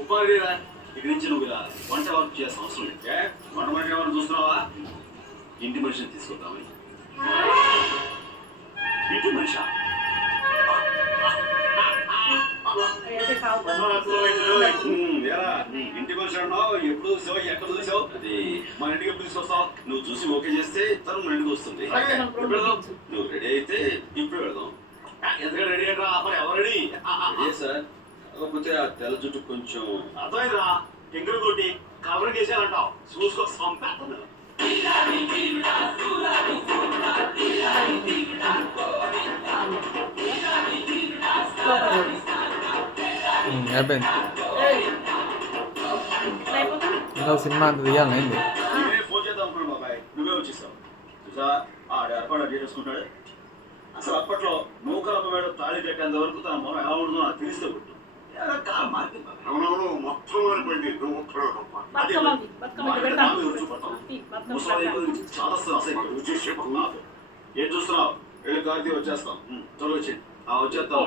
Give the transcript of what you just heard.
ఉపాధిరా ఇక్కడి నుంచి నువ్వు ఇలా వంట వర్క్ చేయాల్సిన అవసరం లేదు. వంట మనిషి ఏమైనా చూస్తున్నావా? ఇంటి మనిషిని తీసుకొద్దామని. ఇంటి మనిషి ఇంటి మనిషి అన్నావు. ఎప్పుడు చూసావు, ఎక్కడ చూసావు? అది మన ఇంటికి ఎప్పుడు తీసుకొస్తావు? నువ్వు చూసి ఓకే చేస్తే తను మన ఇంటికి వస్తుంది. నువ్వు రెడీ అయితే ఇప్పుడు వెళదాం. ఎందుకంటే రెడీ అంటారా? మరి ఎవరు రెడీ? సార్ కాకపోతే ఆ తెల్ల జుట్టు కొంచెం అర్థమైందిరా. టింగులు కొట్టి కవర్ చేసేయాలంటావు. చూసుకో సంపేస్తుంది. సినిమా అంత తీయాలండి. ఫోన్ చేద్దాం అనుకున్నాను బాబాయ్, నువ్వే వచ్చేసావు. చూసా ఆడ ఏర్పాటు అడ్డీ చేసుకుంటాడు. అసలు అప్పట్లో నూకలమ్మ మేడ తాళి కట్టేంత వరకు తన మొహం ఎలా ఉంటుందో నాకు తెలిస్తే కొట్టు. అవునవును, మొత్తం పడి నువ్వు ఒక్కడే ఏం చూస్తున్నావు? వెళ్ళి కార్తీ వచ్చేస్తాం. త్వరగా వచ్చి వచ్చేస్తాం.